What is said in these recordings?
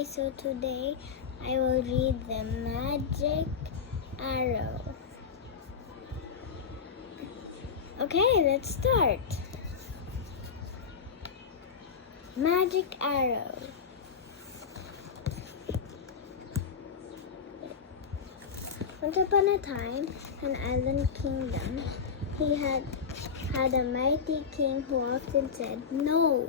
Okay, so today I will read the Magic Arrow. Okay, let's start. Magic Arrow. Once upon a time, in an island kingdom, he had a mighty king who often said, "No."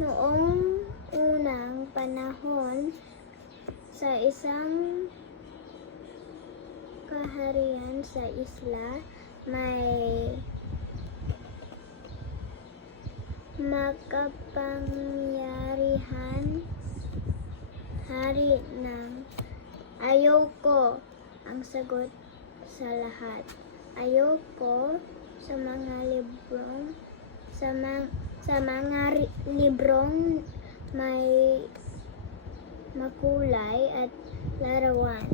Noong unang panahon, sa isang kaharian sa isla, may makapangyarihan hari ng ayoko ang sagot sa lahat. Ayoko sa mga librong may makulay at larawan.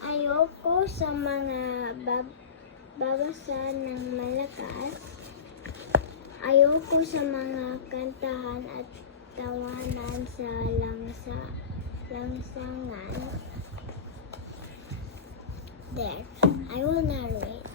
Ayoko sa mga babasa ng malakas. Ayoko sa mga kantahan at tawanan sa langsangan. There, I will narrate.